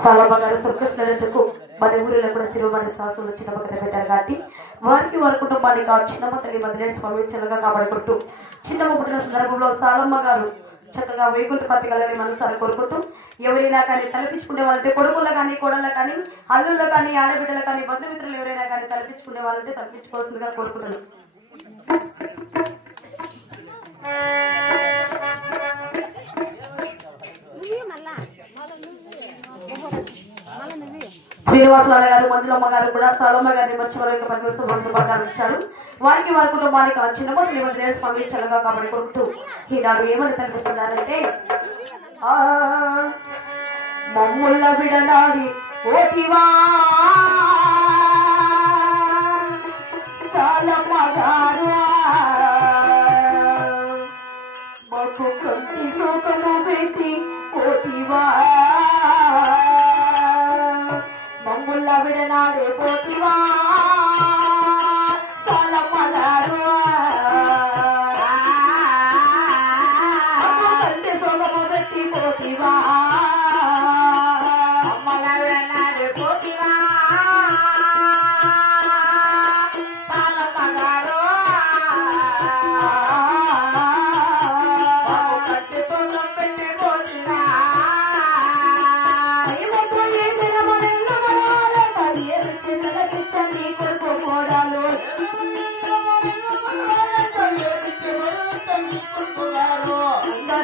సాలమ్మ గారు స్వర్గస్థులకు మన ఊరిలో కూడా చిరుమని శ్వాసంలో చిన్న పక్కన పెట్టారు కాబట్టి వారికి వారి కుటుంబానికి ఆ చిన్నమ్మ తల్లి మదిలేని స్వామి చల్లగా కాపాడుకుంటూ చిన్నమ్మ పుట్టిన సందర్భంలో సాలమ్మ గారు చక్కగా వైకుంఠ పత్రికలని మనసారి కోరుకుంటూ ఎవరైనా కానీ తలపించుకునే వాళ్ళంటే కొడుకుల్లో కానీ కోడళ్ళ కానీ అల్లుల్లో కానీ ఆడబిడ్డలు కానీ బంధుమిత్రులు ఎవరైనా కానీ తలపించుకునే వాళ్ళంటే తలపించుకోవాల్సిందిగా కోరుకుంటున్నాను. శ్రీనివాసరావు గారు మంజులమ్మ గారు కూడా సాలమ్మ గారిని మంచి వారి యొక్క 10 శుభాకాంక్షలు ఇచ్చారు. వారికి వారి కుటుంబానికి ఆ చిన్నమ్మ స్వామి చల్లగా కాబట్టి కొడుతూ ఈనాడు ఏమని కనిపిస్తున్నారంటే మమ్ముళ్ళ విడనాడి ఓటివా సాలమ్మ గారు మాకు కంటి శోకము పెట్టి ఓటివా మమ్ముళ్ళ విడనాడే పోతివా సాలమ్మ గారు కంటి శోకము పెట్టి పోతివా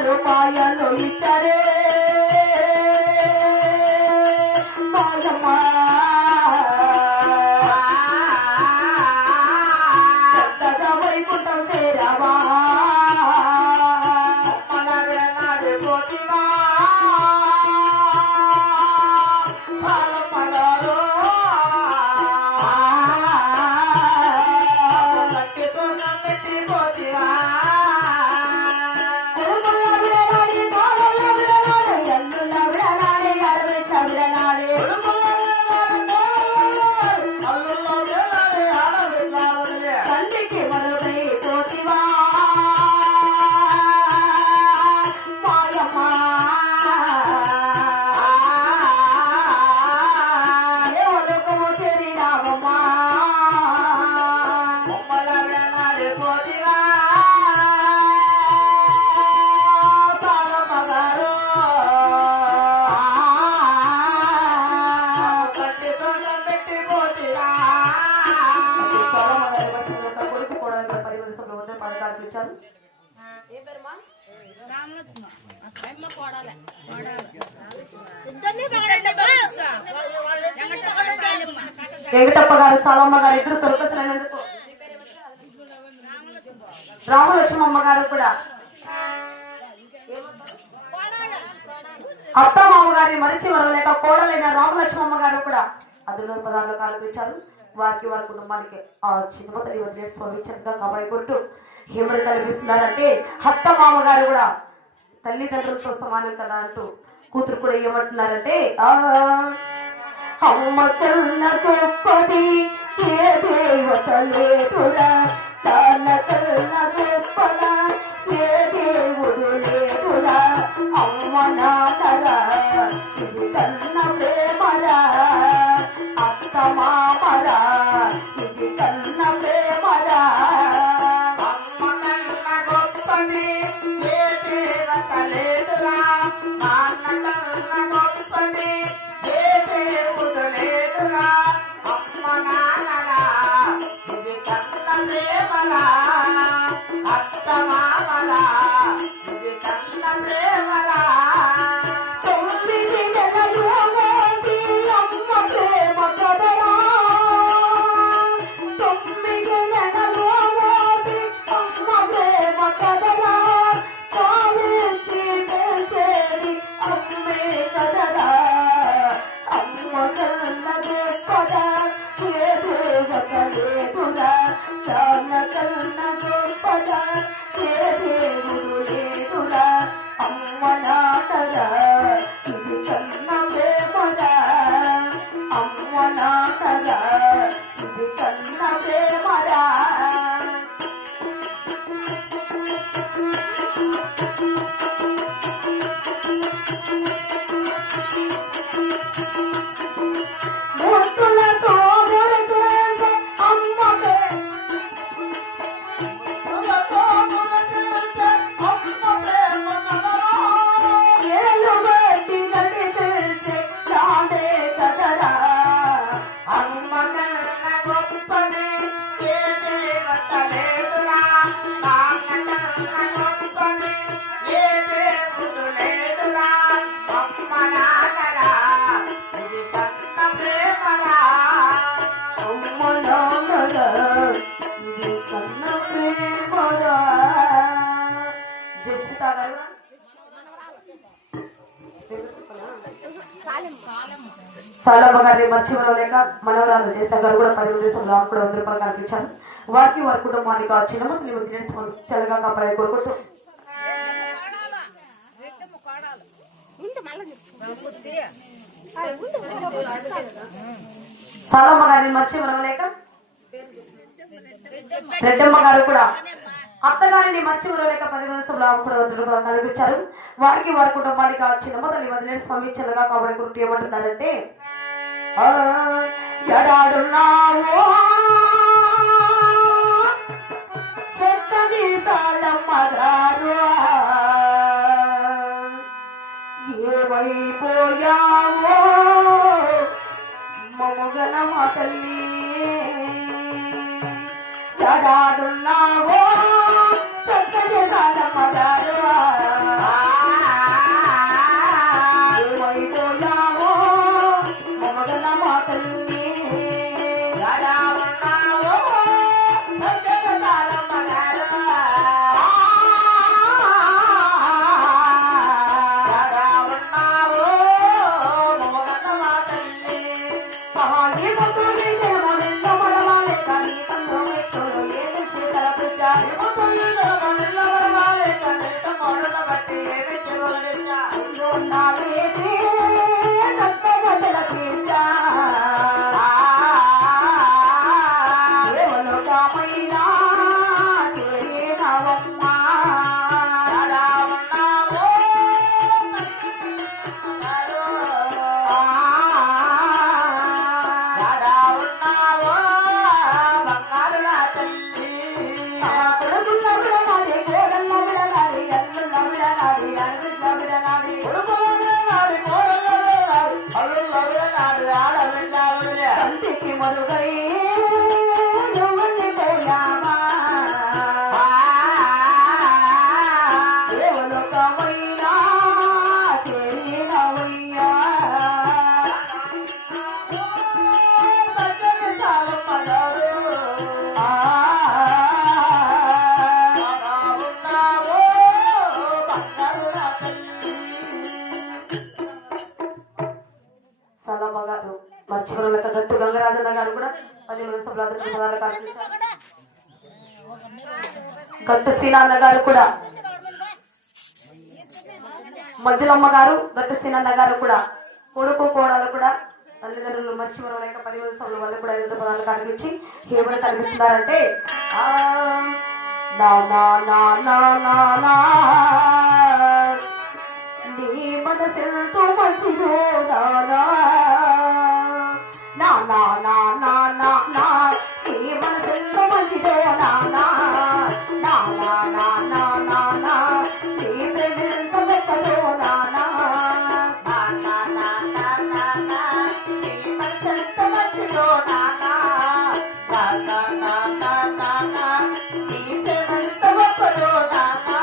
రూపాయలు ఇచ్చారే చక్కగా వైకుంఠం చేరావా నాడే పోతివా పెట్టి పోతివా వెంకటప్ప గారు సాలమ్మ గారు ఇద్దరు స్వర్గస్థులైనందుకు రామలక్ష్మమ్మ గారు కూడా అత్త మామగారిని మరిచి వరలేక కోడలైన రామలక్ష్మమ్మ గారు కూడా అందులో పదార్థాలు కాల్పించారు. వారికి వారి కుటుంబానికి ఆ చిన్న తల్లి వదిలే స్వామి చక్కగా కాపాడుకుంటూ ఏమని కల్పిస్తున్నారంటే అత్త మామగారు కూడా తల్లిదండ్రులతో సమానం కదా అంటూ కూతురు కూడా ఏమంటున్నారంటే అమ్మ కన్న గొప్పది ఏ దేవత లేదురా తన కన్న గొప్పల ఏ దేవుడు లేదురా అమ్మ నాన్నరా ఇది కన్న ప్రేమరా అత్త మామరా ఇది కన్న ప్రేమరా అమ్మ కన్న గొప్పది ఏ దేవత లేదురా నాన్న కన్న గొప్పది ఏ దేవుడు లేదురా అమ్మ నాన్నరా ఇది కన్న ప్రేమరా అత్త మామరా ఇది కన్న ప్రేమరా లేదురా సాలమ్మ గారిని మర్చిపోలేక మనవరాలు చేసిన గారు కూడా 10 దేశంలో కూడా 100 రూపాయలు కల్పించారు. వారికి వారి కుటుంబానికి ఆ చిన్నమ్మ చల్లగా కాపాడే కోరుకుంటూ సాలమ్మ గారిని మర్చిపోలేక రెడ్డమ్మ గారు కూడా అత్తగారిని మర్చిపోలేక 10 దేశంలో కూడా 100 రూపాయలు కల్పించారు. వారికి వారి కుటుంబానికి ఆ చిన్నమ్మ తల్లి వదిలేని స్వామి చల్లగా కాపాడే కోరుకుంటూ ఏమంటున్నారంటే ఎడాడున్నావో చెత్తది సాలమ్మ గారు ఏమైపోయావో మమగల మా తల్లి ఎడాడున్నావో చెత్తది సాలమ్మ గారు ఏమైపోయావో మమగల మా తల్లి ఎడాడున్నావో చెత్తది సాలమ్మ గారు మర్చిపోలేక గట్టు గంగరాజన్న గారు కూడా 10 మంది సభ్యులు గట్టు సీనన్న గారు కూడా మధ్యలమ్మ గారు గట్టు సీనన్న గారు కూడా కొడుకు కోడలు కూడా తల్లిదండ్రులు మర్చిపోలేక 10 మంది సభ్యుల వాళ్ళు కూడా 5 పదాలు కనిపించి ఎవరు కనిపిస్తున్నారంటే నీ మనసెంతో మంచిదో నానా నా నా నా నా నా నా నీ మనసెంతో మంచిదో నానా నా నా నా నా నా నా నీ ప్రేమెంత గొప్పదో నానా నా నా నా నా నా నా నీ మనసెంత మంచిదో నానా నా నా నా నా నా నా నీ ప్రేమెంత గొప్పదో నానా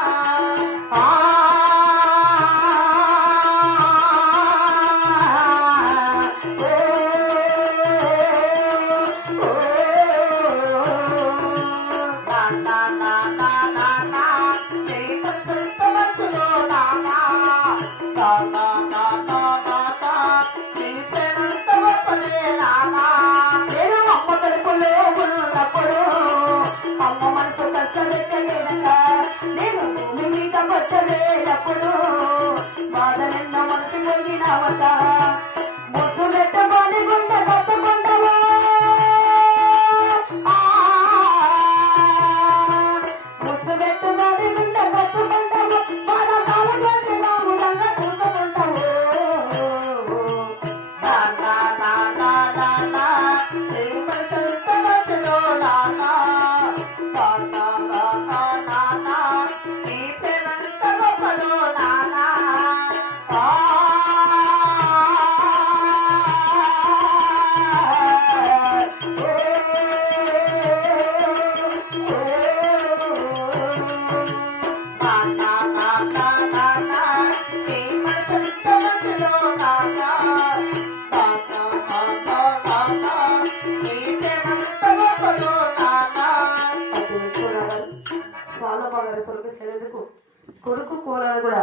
కొడుకు కోడలు కూడా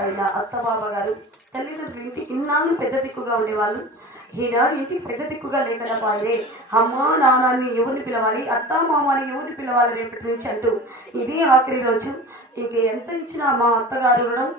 అయిన అత్త బాబా గారు తల్లిదండ్రులు ఇంటి ఇన్నాళ్ళు పెద్ద దిక్కుగా ఉండేవాళ్ళు. ఈనాడు ఇంటికి పెద్ద దిక్కుగా లేకుండా పాయే అమ్మా నాన్నని ఎవరిని పిలవాలి అత్తా మామని ఎవరిని పిలవాలి రేపటి నుంచి అంటూ ఇది ఆఖరి రోజు. ఇంక ఎంత ఇచ్చినా మా అత్తగారు రుణం